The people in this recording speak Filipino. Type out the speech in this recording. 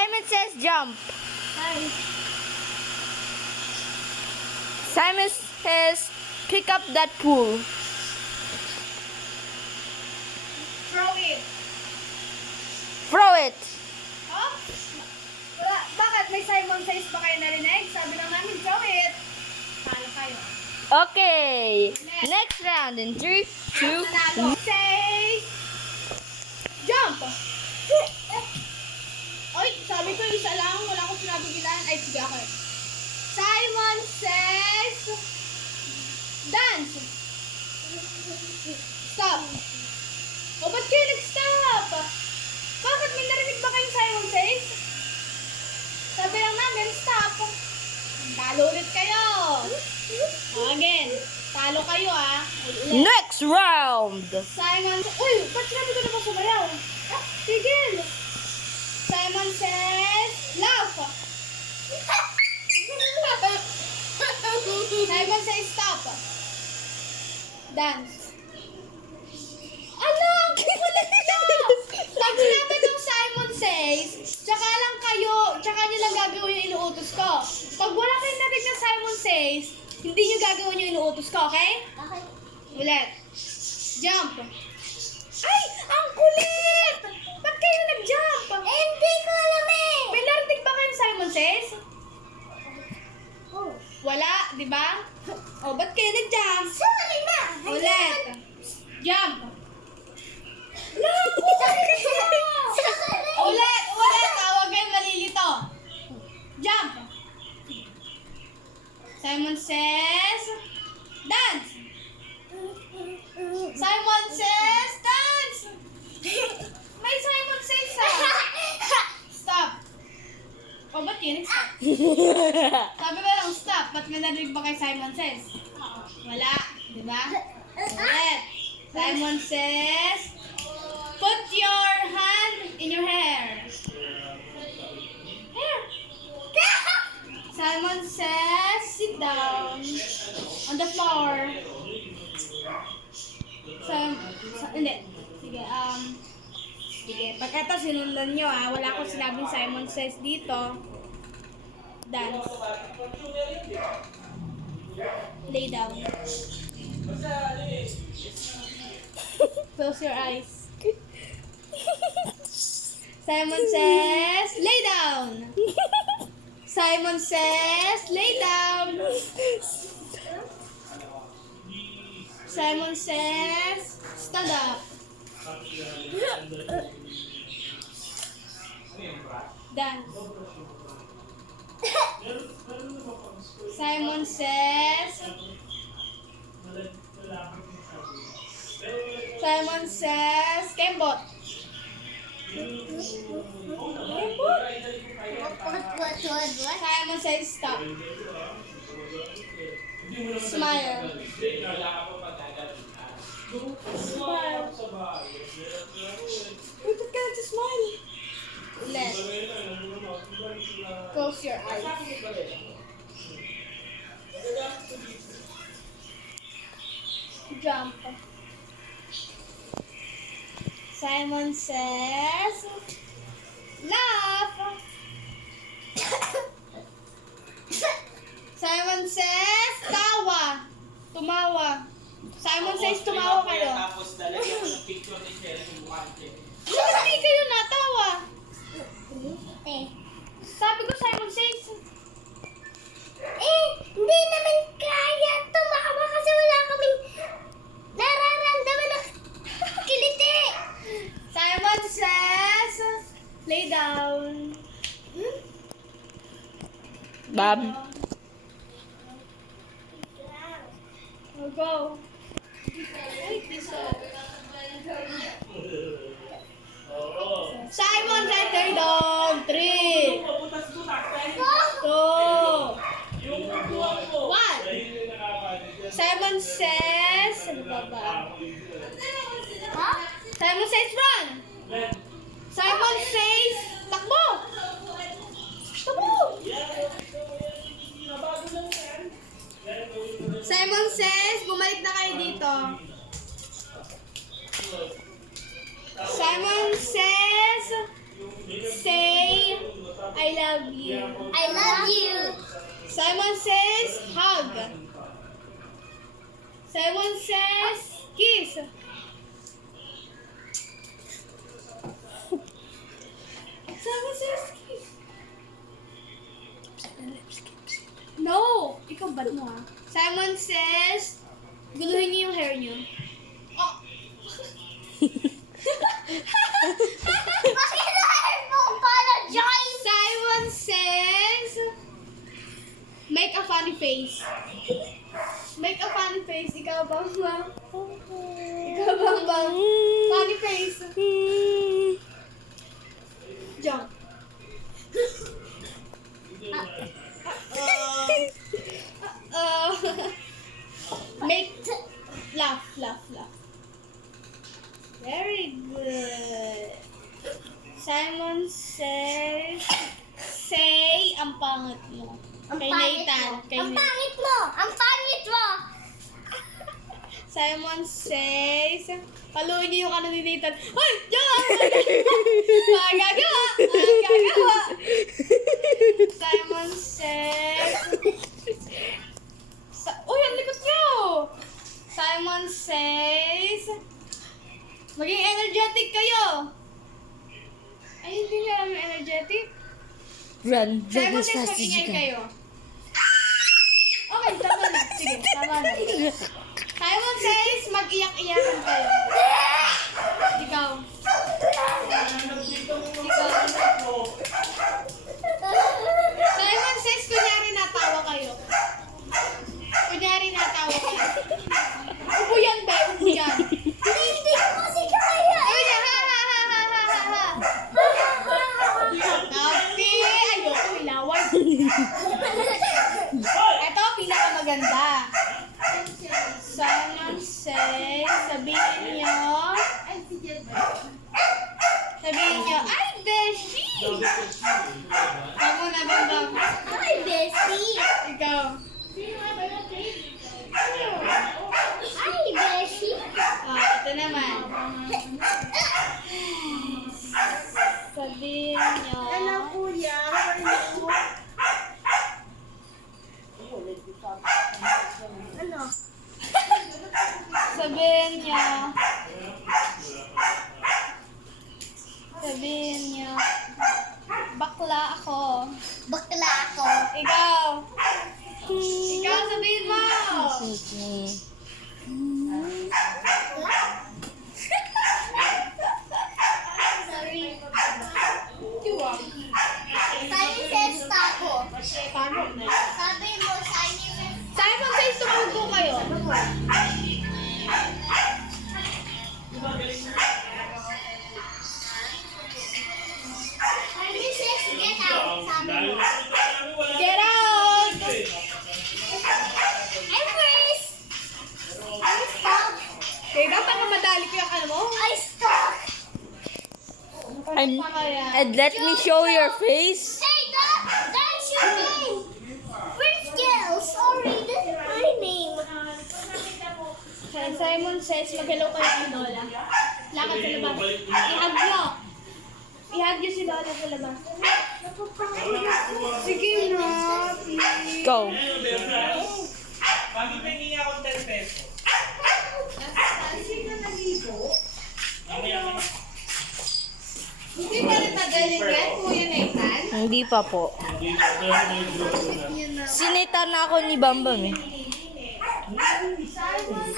Simon says jump. Hi. Simon says pick up that pool. Throw it. Throw it. Oh? Wala. Bakit? May Simon Says ba kayo narinig? Sabi lang namin, throw it. Talo kayo. Okay. Next round in 3, 2, Nanalo. Says, jump. Oy, sabi ko isa lang. Wala akong sinabing ilan. Ay, sige ako. Simon says, dance. Stop. O, ba't kayo nag-stop? Bakit may narinig ba kayong Simon Says? Sabi lang namin, stop. Talo ulit kayo. Again, talo kayo Ulit. next round. Simon, uy, ba't sinabi ko na ba sumayaw? Tigil. Simon says, laugh. Simon says, stop. Dance. Ano? Pag sinabi ng Simon Says, tsaka nyo lang gagawin yung inuutos ko. Pag wala kayong narinig na Simon Says, hindi nyo gagawin yung inuutos ko, okay? Okay. Ulit. Jump. Ay! Ang kulit! Ba't kayo nag-jump? Hindi ko alam eh! May narinig ba kayong Simon Says? Oh. Wala, di ba? Oh, ba't kayo nag-jump? Sorry na! Ulit. Jump. Ulit! Tawag kayo malilito. Jump. Simon says, dance. Simon says, dance. May Simon says stop. Oh, ba't yun? Stop. Sabi ba lang, stop. Ba't may narinig ba kay Simon says? Wala. Diba? Ulit. Simon says, put your hand in your hair. Hair. Simon says, sit down on the floor. Hindi. Sige, pag ito sinundan nyo wala akong sinabing Simon Says dito. Dance. Lay down. Close your eyes. Simon says, lay down. Simon says, lay down. Simon says, stand up. Dance. Simon says, kembot. Simon says, stop. Smile. Smile. Wait, ba't ka nag-smile? Ulit. Close your eyes. Jump. Simon says, laugh. Simon says, tawa. Tumawa. Simon says, tumawa kayo. Tapos lalagyan ko ng picture ni Sherry yung mukha ni Sherry. Hindi kayo natawa. Sabi ko, Simon says, hindi naman kaya tumawa kasi wala kaming nararamdaman na kiliti. Simon says, lay down. Bob. We'll go. Simon says, turn down. 3, 2, 1. Simon says, Simon says, run. Simon says, takbo. Takbo. Simon says, bumalik na kayo dito. Simon says, say I love you. I love you. Simon says hug. Simon says kiss. Simon says kiss. No! Ikaw bad mo ha. Simon says, guluhin niyo yung hair niyo. Oh. Bakit na mo apologize? Simon says, make a funny face. Make a funny face. Ikaw bang bang? Ikaw bang bang? Funny face. Jump. Make laugh. Very good. Simon says, say ang pangit mo. Kay Nathan. Ang pangit mo. Ang pangit mo. Simon says, paluin niyo yung ano ni Nathan. Hoy! Diyan! Magagawa! Simon says, uy, ang likot niyo! Simon says, maging energetic kayo. Ay, hindi niya alam yung energetic. Run Simon as says, fast as you magingay can. kayo. Okay, tama na. Sige, tama na. Simon says, mag-iyak-iyakan kayo. Ikaw. Simon says, kunyari natawa kayo. Kunyari natawa kayo. Ubo yan, be. Ubo yan. Hindi ko kasi kaya. Ayun yan. Ha, ha, ha, ha, ha, ha, ha. Tapi, ayoko ilaway. Ito, pinakamaganda. Simon says, sabihin nyo, ay, beshi! Ako na, Bambang. Hi, bestie. Ikaw. Hi, bestie. Ito naman. Sabihin nyo, kuya? Ano? sabihin nyo, bakla ako. Bakla ako. Ikaw. Ikaw, sabihin mo. Sorry. Diwa. Sunny says taco. Paano? Sabi mo, Sunny says Simon says, tumawag po kayo. Sunny says get out. Sabi mo. Get out! I'm freeze. I'm stuck. Okay, dapat na madali ko yung ano mo. I stuck. And let me show your face. Hey, that's your name. Where's Gail? Sorry, that's my name. Simon says, mag-hello kayo kay Lola. Lakad sa labas. I-hug nyo. I-hug nyo si Lola sa labas. Sige na, please. Go. Bakit nangingi akong 10 pesos? Hindi pa rin magaling yan, Kuya Nathan. Hindi pa po. Sinita na ako ni Bambang eh. Simon